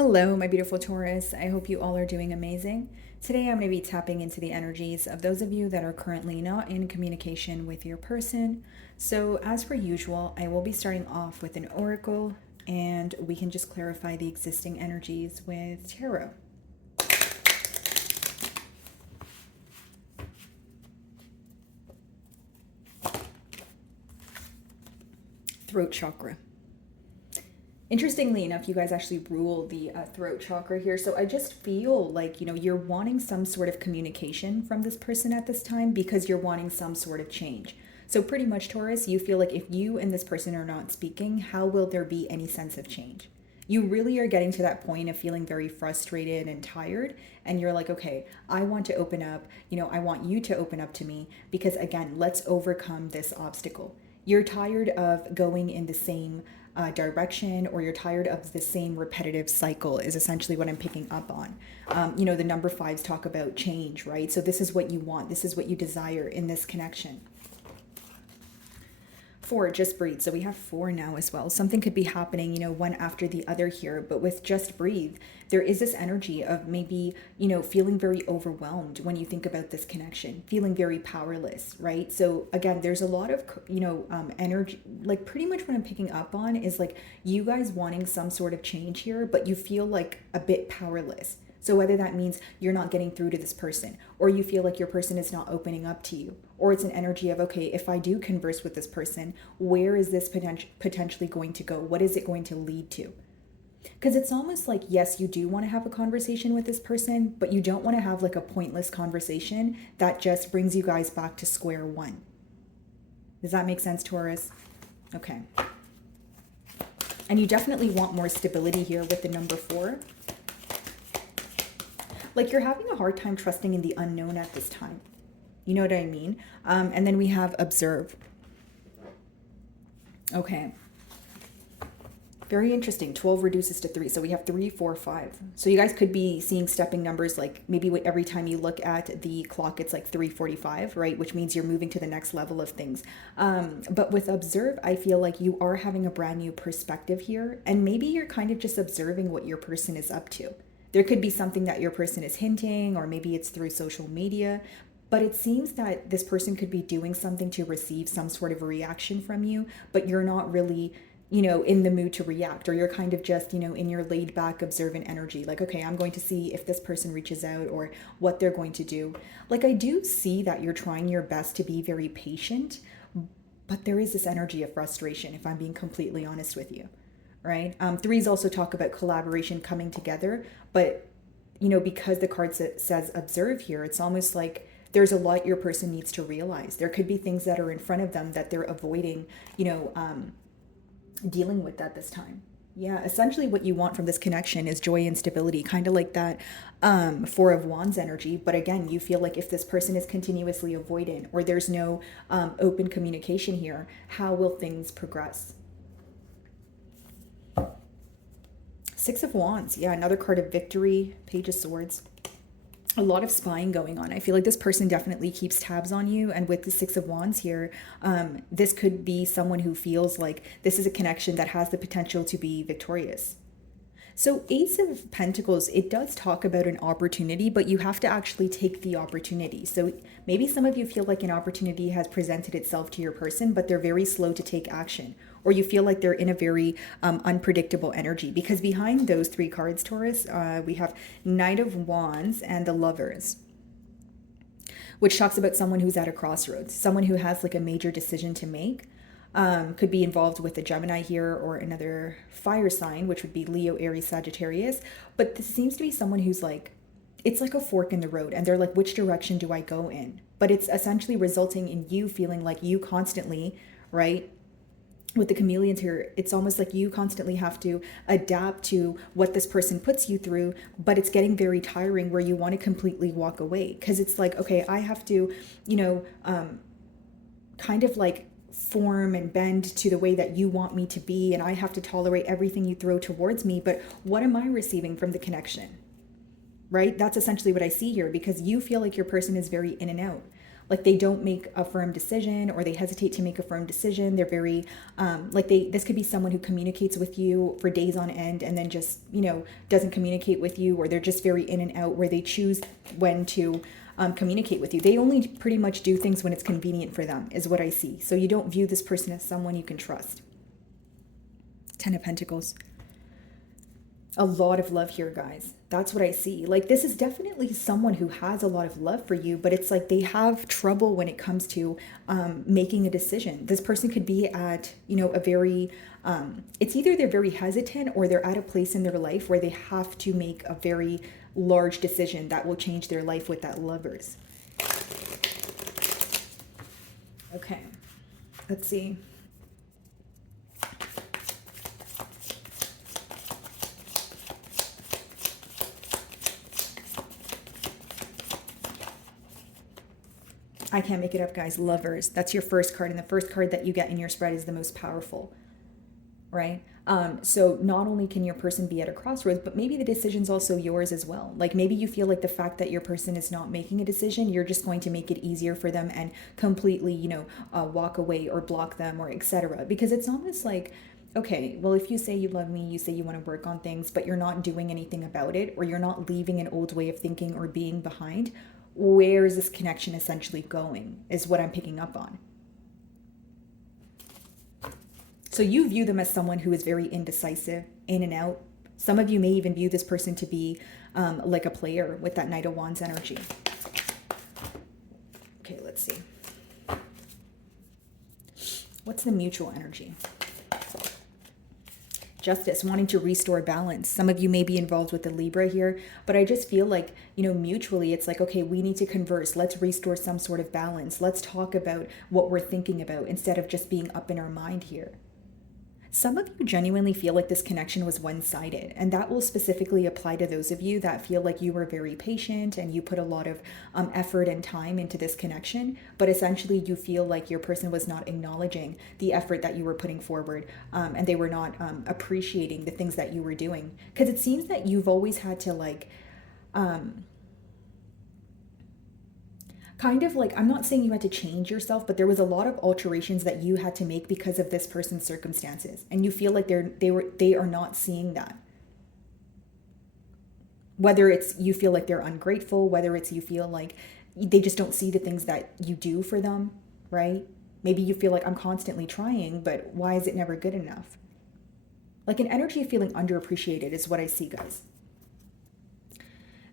Hello, my beautiful Taurus. I hope you all are doing amazing. Today, I'm going to be tapping into the energies of those of you that are currently not in communication with your person. So, as per usual, I will be starting off with an oracle and we can just clarify the existing energies with tarot. Throat chakra. Interestingly enough, you guys actually rule the throat chakra here. So I just feel like, you're wanting some sort of communication from this person at this time because you're wanting some sort of change. So pretty much, Taurus, you feel like if you and this person are not speaking, how will there be any sense of change? You really are getting to that point of feeling very frustrated and tired. And you're like, okay, I want to open up. I want you to open up to me because, again, let's overcome this obstacle. You're tired of going in the same direction, or you're tired of the same repetitive cycle is essentially what I'm picking up on. The number fives talk about change, right? So this is what you want. This is what you desire in this connection. Four, just breathe. So we have four now as well. Something could be happening, one after the other here. But with just breathe, there is this energy of maybe, feeling very overwhelmed when you think about this connection, feeling very powerless, right? So again, there's a lot of, energy, like pretty much what I'm picking up on is like you guys wanting some sort of change here, but you feel like a bit powerless. So whether that means you're not getting through to this person, or you feel like your person is not opening up to you, or it's an energy of, okay, if I do converse with this person, where is this potentially going to go? What is it going to lead to? Because it's almost like, yes, you do want to have a conversation with this person, but you don't want to have like a pointless conversation that just brings you guys back to square one. Does that make sense, Taurus? Okay. And you definitely want more stability here with the number four. Like you're having a hard time trusting in the unknown at this time. You know what I mean? And then we have observe. Okay. Very interesting. 12 reduces to 3. So we have 3, 4, 5. So you guys could be seeing stepping numbers like maybe every time you look at the clock, it's like 3:45, right? Which means you're moving to the next level of things. But with observe, I feel like you are having a brand new perspective here. And maybe you're kind of just observing what your person is up to. There could be something that your person is hinting, or maybe it's through social media. But it seems that this person could be doing something to receive some sort of a reaction from you, but you're not really, in the mood to react, or you're kind of just, in your laid back observant energy. Like, okay, I'm going to see if this person reaches out or what they're going to do. Like, I do see that you're trying your best to be very patient, but there is this energy of frustration, if I'm being completely honest with you. Right? Threes also talk about collaboration coming together, but because the card says observe here, it's almost like there's a lot your person needs to realize. There could be things that are in front of them that they're avoiding, dealing with at this time. Yeah, essentially what you want from this connection is joy and stability, kind of like that Four of Wands energy. But again, you feel like if this person is continuously avoidant, or there's no open communication here, how will things progress? Six of Wands. Yeah, another card of victory. Page of Swords. A lot of spying going on. I feel like this person definitely keeps tabs on you. And with the Six of Wands here, this could be someone who feels like this is a connection that has the potential to be victorious. So Ace of Pentacles, it does talk about an opportunity, but you have to actually take the opportunity. So maybe some of you feel like an opportunity has presented itself to your person, but they're very slow to take action. Or you feel like they're in a very unpredictable energy. Because behind those three cards, Taurus, we have Knight of Wands and the Lovers, which talks about someone who's at a crossroads, someone who has like a major decision to make. Could be involved with a Gemini here, or another fire sign, which would be Leo, Aries, Sagittarius. But this seems to be someone who's like, it's like a fork in the road, and they're like, which direction do I go in? But it's essentially resulting in you feeling like you constantly, right? With the chameleons here, it's almost like you constantly have to adapt to what this person puts you through, but it's getting very tiring where you want to completely walk away. Because it's like, okay, I have to, kind of like form and bend to the way that you want me to be, and I have to tolerate everything you throw towards me, but what am I receiving from the connection? Right? That's essentially what I see here, because you feel like your person is very in and out. Like they don't make a firm decision, or they hesitate to make a firm decision. They're very this could be someone who communicates with you for days on end and then just, doesn't communicate with you, or they're just very in and out, where they choose when to communicate with you. They only pretty much do things when it's convenient for them, is what I see. So you don't view this person as someone you can trust. 10 of Pentacles. A lot of love here, guys. That's what I see. Like, this is definitely someone who has a lot of love for you, but it's like they have trouble when it comes to making a decision. This person could be at, a very, it's either they're very hesitant, or they're at a place in their life where they have to make a very large decision that will change their life with that Lovers. Okay, let's see. I can't make it up, guys. Lovers. That's your first card. And the first card that you get in your spread is the most powerful, right? So not only can your person be at a crossroads, but maybe the decision's also yours as well. Like maybe you feel like the fact that your person is not making a decision, you're just going to make it easier for them and completely, walk away or block them or etc. Because it's almost like, okay, well, if you say you love me, you say you want to work on things, but you're not doing anything about it, or you're not leaving an old way of thinking or being behind, where is this connection essentially going, is what I'm picking up on. So you view them as someone who is very indecisive, in and out. Some of you may even view this person to be like a player with that Knight of Wands energy. Okay, let's see. What's the mutual energy? Justice, wanting to restore balance. Some of you may be involved with the Libra here, but I just feel like, mutually it's like, okay, we need to converse. Let's restore some sort of balance. Let's talk about what we're thinking about instead of just being up in our mind here. Some of you genuinely feel like this connection was one-sided, and that will specifically apply to those of you that feel like you were very patient and you put a lot of effort and time into this connection, but essentially you feel like your person was not acknowledging the effort that you were putting forward, and they were not appreciating the things that you were doing. Because it seems that you've always had to kind of like, I'm not saying you had to change yourself, but there was a lot of alterations that you had to make because of this person's circumstances, and you feel like they are not seeing that. Whether it's you feel like they're ungrateful, whether it's you feel like they just don't see the things that you do for them, right? Maybe you feel like, I'm constantly trying, but why is it never good enough? Like an energy of feeling underappreciated is what I see, guys.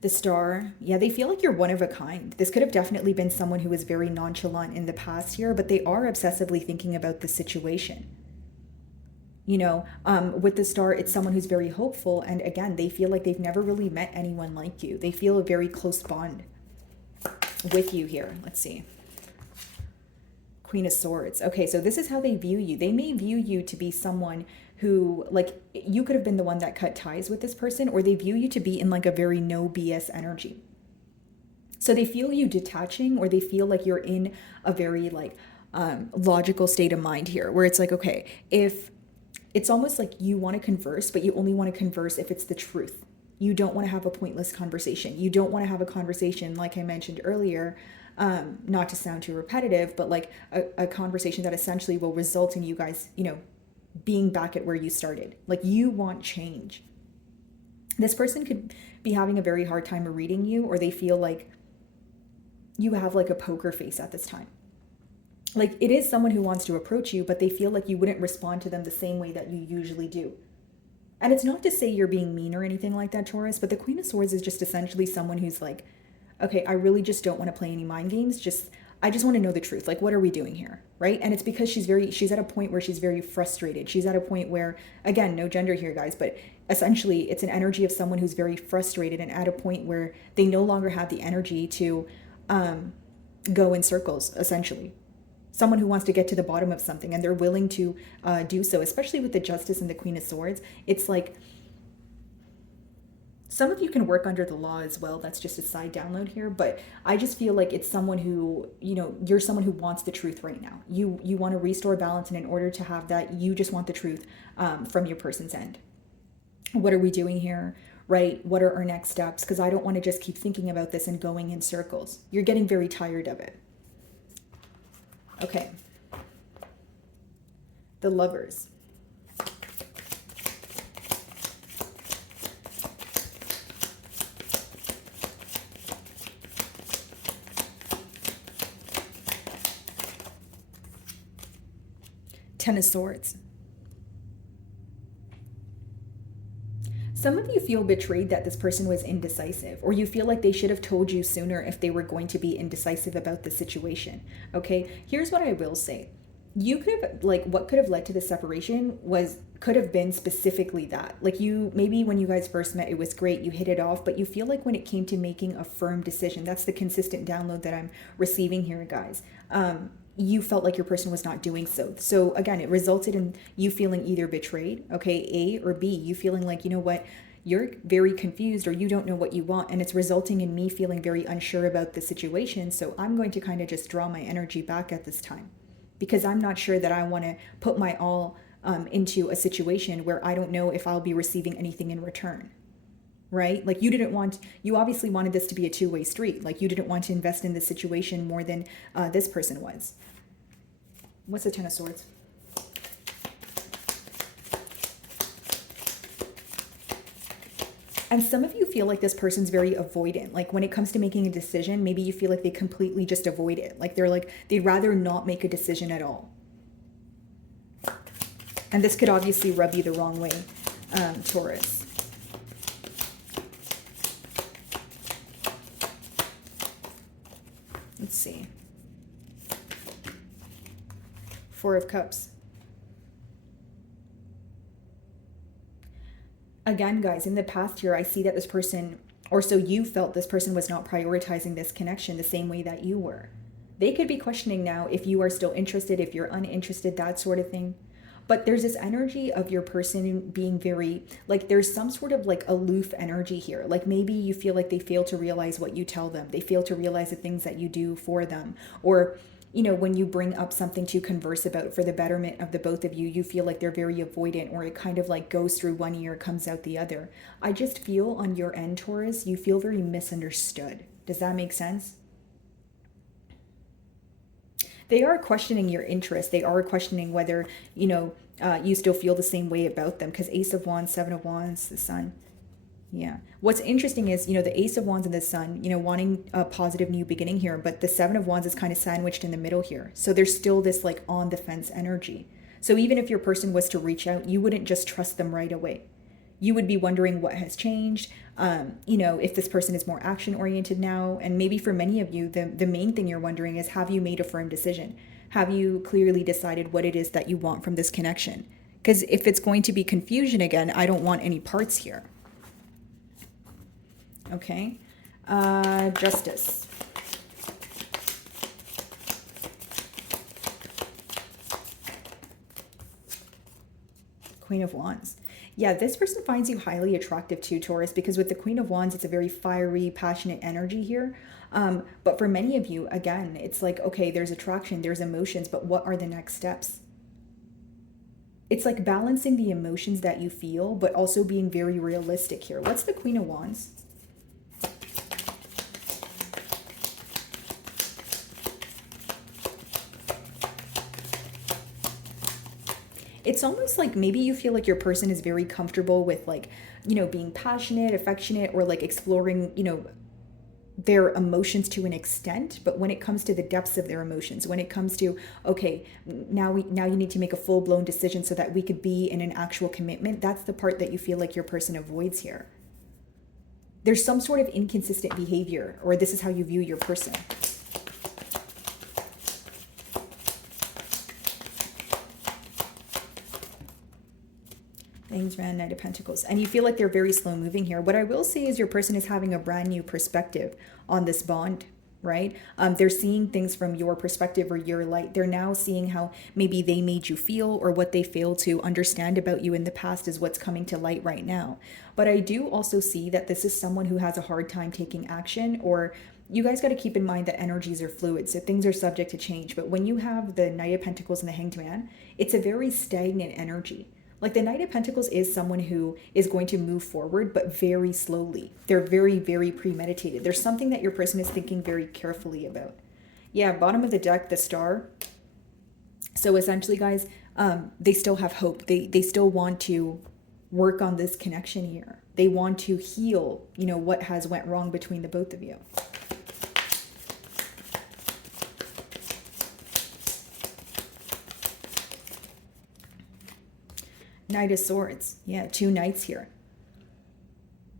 The Star, yeah, they feel like you're one of a kind. This could have definitely been someone who was very nonchalant in the past here, but they are obsessively thinking about the situation. With the Star, it's someone who's very hopeful, and again, they feel like they've never really met anyone like you. They feel a very close bond with you here. Let's see. Queen of Swords. Okay, so this is how they view you. They may view you to be someone who, like, you could have been the one that cut ties with this person, or they view you to be in like a very no BS energy. So they feel you detaching, or they feel like you're in a very logical state of mind here, where it's like, okay, if it's almost like you want to converse, but you only want to converse if it's the truth. You don't want to have a pointless conversation. You don't want to have a conversation, like I mentioned earlier, not to sound too repetitive, but like a conversation that essentially will result in you guys, being back at where you started. Like, you want change. This person could be having a very hard time reading you, or they feel like you have like a poker face at this time. Like, it is someone who wants to approach you, but they feel like you wouldn't respond to them the same way that you usually do. And it's not to say you're being mean or anything like that, Taurus, but the Queen of Swords is just essentially someone who's like, okay, I really just don't want to play any mind games. I just want to know the truth. Like, what are we doing here? Right? And it's because she's at a point where she's very frustrated. She's at a point where, again, no gender here, guys, but essentially it's an energy of someone who's very frustrated and at a point where they no longer have the energy to go in circles, essentially. Someone who wants to get to the bottom of something, and they're willing to do so, especially with the Justice and the Queen of Swords. It's like, some of you can work under the law as well. That's just a side download here. But I just feel like it's someone who, you're someone who wants the truth right now. You want to restore balance, and in order to have that, you just want the truth from your person's end. What are we doing here, right? What are our next steps? Because I don't want to just keep thinking about this and going in circles. You're getting very tired of it. Okay. The Lovers. Ten of Swords. Some of you feel betrayed that this person was indecisive, or you feel like they should have told you sooner if they were going to be indecisive about the situation. Okay, here's what I will say. You could have, like, what could have led to the separation could have been specifically that. Like, you, maybe when you guys first met, it was great, you hit it off, but you feel like when it came to making a firm decision, that's the consistent download that I'm receiving here, guys. You felt like your person was not doing so. So again, it resulted in you feeling either betrayed, okay, A, or B, you feeling like, you know what, you're very confused or you don't know what you want, and it's resulting in me feeling very unsure about the situation. So I'm going to kind of just draw my energy back at this time because I'm not sure that I want to put my all into a situation where I don't know if I'll be receiving anything in return. Right? Like you obviously wanted this to be a two-way street. Like you didn't want to invest in this situation more than this person was. What's the Ten of Swords? And some of you feel like this person's very avoidant. Like when it comes to making a decision, maybe you feel like they completely just avoid it. Like they'd rather not make a decision at all. And this could obviously rub you the wrong way, Taurus. Let's see. Four of Cups. Again, guys, in the past here, I see that this person, or so you felt this person was not prioritizing this connection the same way that you were. They could be questioning now if you are still interested, if you're uninterested, that sort of thing. But there's this energy of your person being very, like there's some sort of like aloof energy here. Like maybe you feel like they fail to realize what you tell them. They fail to realize the things that you do for them. Or, you know, when you bring up something to converse about for the betterment of the both of you, you feel like they're very avoidant, or it kind of like goes through one ear, comes out the other. I just feel on your end, Taurus, you feel very misunderstood. Does that make sense? They are questioning your interest. They are questioning whether, you know, you still feel the same way about them, because Ace of Wands, Seven of Wands, the Sun. Yeah. What's interesting is, you know, the Ace of Wands and the Sun, you know, wanting a positive new beginning here, but the Seven of Wands is kind of sandwiched in the middle here. So there's still this like on the fence energy. So even if your person was to reach out, you wouldn't just trust them right away. You would be wondering what has changed, you know, if this person is more action oriented now. And maybe for many of you, the main thing you're wondering is, have you made a firm decision? Have you clearly decided what it is that you want from this connection? Because if it's going to be confusion again, I don't want any parts here. Okay. Justice. Queen of Wands. Yeah, this person finds you highly attractive too, Taurus, because with the Queen of Wands, it's a very fiery, passionate energy here. But for many of you, again, it's like, okay, there's attraction, there's emotions, but what are the next steps? It's like balancing the emotions that you feel, but also being very realistic here. What's the Queen of Wands? It's almost like maybe you feel like your person is very comfortable with, like, you know, being passionate, affectionate, or like exploring, you know, their emotions to an extent. But when it comes to the depths of their emotions, when it comes to, okay, now you need to make a full-blown decision so that we could be in an actual commitment, that's the part that you feel like your person avoids here. There's some sort of inconsistent behavior, or this is how you view your person. Hanged Man, Knight of Pentacles. And you feel like they're very slow moving here. What I will say is your person is having a brand new perspective on this bond, right? They're seeing things from your perspective or your light. They're now seeing how maybe they made you feel, or what they failed to understand about you in the past is what's coming to light right now. But I do also see that this is someone who has a hard time taking action, or you guys got to keep in mind that energies are fluid, so things are subject to change. But when you have the Knight of Pentacles and the Hanged Man, it's a very stagnant energy. Like the Knight of Pentacles is someone who is going to move forward, but very slowly. They're very, very premeditated. There's something that your person is thinking very carefully about. Yeah, bottom of the deck, the Star. So essentially, guys, they still have hope. They still want to work on this connection here. They want to heal, you know, what has went wrong between the both of you. Knight of Swords. Yeah, 2 knights here.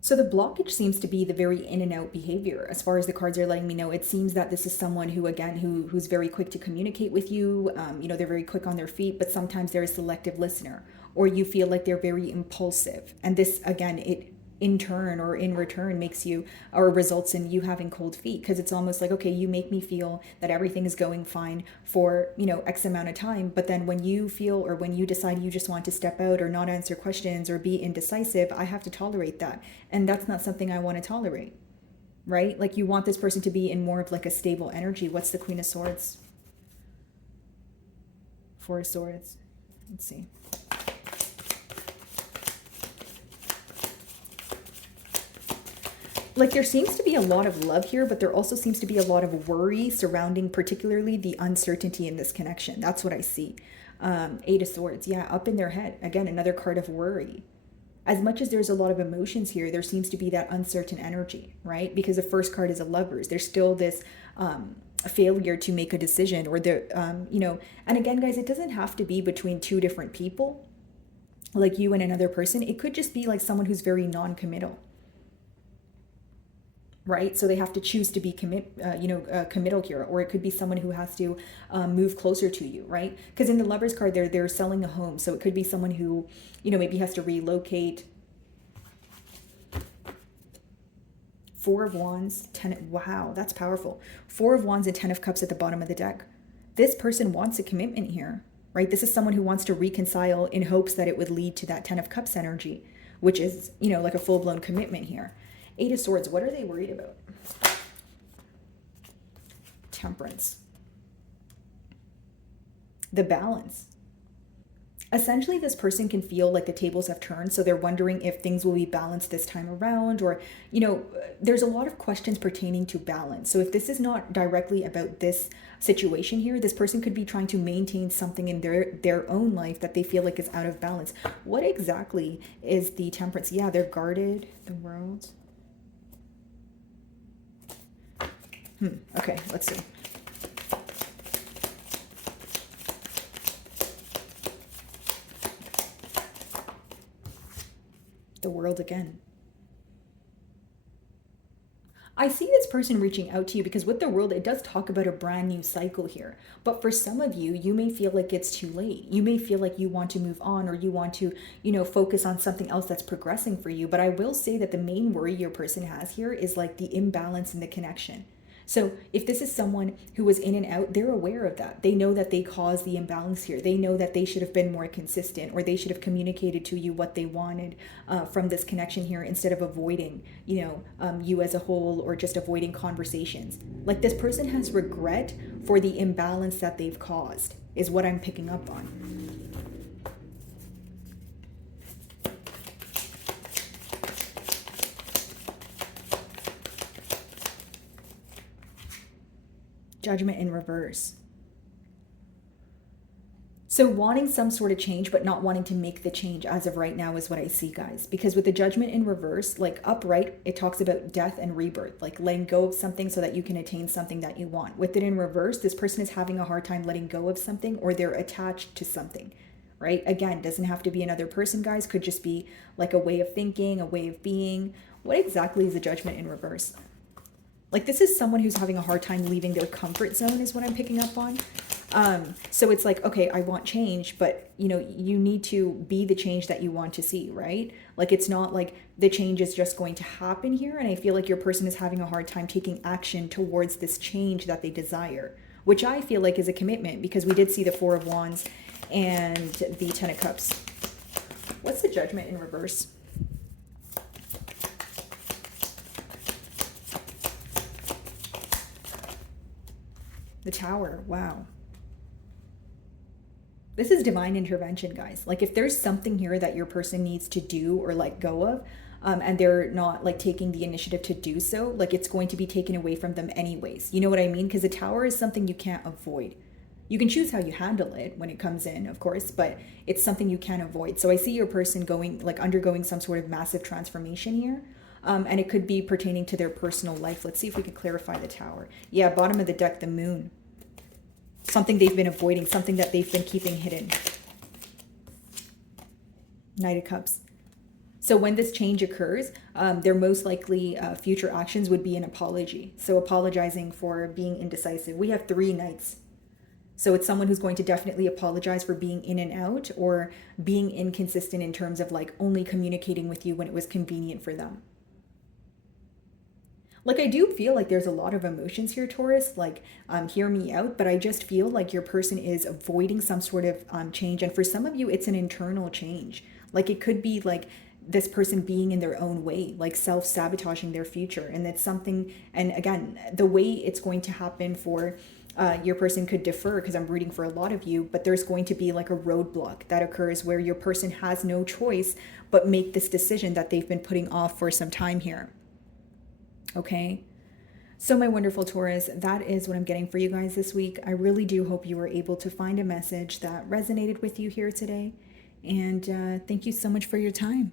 So the blockage seems to be the very in and out behavior. As far as the cards are letting me know, it seems that this is someone who, again, who's very quick to communicate with you. You know, they're very quick on their feet, but sometimes they're a selective listener, or you feel like they're very impulsive. And this, again, it in turn or in return makes you, or results in you having cold feet, because it's almost like, okay, you make me feel that everything is going fine for, you know, X amount of time, but then when you feel, or when you decide you just want to step out or not answer questions or be indecisive, I have to tolerate that, and that's not something I want to tolerate, right? Like, you want this person to be in more of like a stable energy. What's the Queen of Swords? 4 of Swords. Let's see. Like, there seems to be a lot of love here, but there also seems to be a lot of worry surrounding particularly the uncertainty in this connection. That's what I see. 8 of Swords, yeah, up in their head. Again, another card of worry. As much as there's a lot of emotions here, there seems to be that uncertain energy, right? Because the first card is a Lovers. There's still this failure to make a decision, or the, you know, and again, guys, it doesn't have to be between 2 different people, like you and another person. It could just be like someone who's very non-committal, right? So they have to choose to be committal here, or it could be someone who has to move closer to you, right? Because in the Lovers card, they're selling a home, so it could be someone who, you know, maybe has to relocate. 4 of Wands, 10. Wow, that's powerful. 4 of Wands and 10 of Cups at the bottom of the deck. This person wants a commitment here, right? This is someone who wants to reconcile in hopes that it would lead to that 10 of Cups energy, which is, you know, like a full-blown commitment here. 8 of Swords, what are they worried about? Temperance. The Balance. Essentially, this person can feel like the tables have turned, so they're wondering if things will be balanced this time around, or, you know, there's a lot of questions pertaining to balance. So if this is not directly about this situation here, this person could be trying to maintain something in their own life that they feel like is out of balance. What exactly is the Temperance? Yeah, they're guarded. The World. Okay, let's see. The World again. I see this person reaching out to you because with the World, it does talk about a brand new cycle here. But for some of you, you may feel like it's too late. You may feel like you want to move on, or you want to, you know, focus on something else that's progressing for you. But I will say that the main worry your person has here is like the imbalance in the connection. So if this is someone who was in and out, they're aware of that. They know that they caused the imbalance here. They know that they should have been more consistent, or they should have communicated to you what they wanted from this connection here, instead of avoiding, you know, you as a whole, or just avoiding conversations. Like, this person has regret for the imbalance that they've caused, is what I'm picking up on. Judgment in reverse. So wanting some sort of change, but not wanting to make the change as of right now is what I see, guys. Because with the Judgment in reverse, like upright, it talks about death and rebirth, like letting go of something so that you can attain something that you want. With it in reverse, this person is having a hard time letting go of something, or they're attached to something, right? Again, doesn't have to be another person, guys. Could just be like a way of thinking, a way of being. What exactly is the Judgment in reverse? Like, this is someone who's having a hard time leaving their comfort zone, is what I'm picking up on. So it's like, okay, I want change, but, you know, you need to be the change that you want to see, right? Like, it's not like the change is just going to happen here. And I feel like your person is having a hard time taking action towards this change that they desire, which I feel like is a commitment, because we did see the 4 of Wands and the 10 of Cups. What's the Judgment in reverse? The Tower. Wow. This is divine intervention, guys. Like, if there's something here that your person needs to do or let go of, and they're not like taking the initiative to do so, like, it's going to be taken away from them anyways. You know what I mean? Because the Tower is something you can't avoid. You can choose how you handle it when it comes in, of course, but it's something you can't avoid. So I see your person going, like undergoing some sort of massive transformation here. And it could be pertaining to their personal life. Let's see if we can clarify the Tower. Yeah, bottom of the deck, the Moon. Something they've been avoiding, something that they've been keeping hidden. Knight of Cups. So when this change occurs, their most likely future actions would be an apology. So apologizing for being indecisive. We have 3 Knights. So it's someone who's going to definitely apologize for being in and out or being inconsistent in terms of like only communicating with you when it was convenient for them. Like, I do feel like there's a lot of emotions here, Taurus, like, hear me out, but I just feel like your person is avoiding some sort of change. And for some of you, it's an internal change. Like, it could be like this person being in their own way, like self-sabotaging their future. And that's something, and again, the way it's going to happen for your person could differ because I'm reading for a lot of you, but there's going to be like a roadblock that occurs where your person has no choice but make this decision that they've been putting off for some time here. Okay, so my wonderful Taurus, that is what I'm getting for you guys this week. I really do hope you were able to find a message that resonated with you here today. And thank you so much for your time.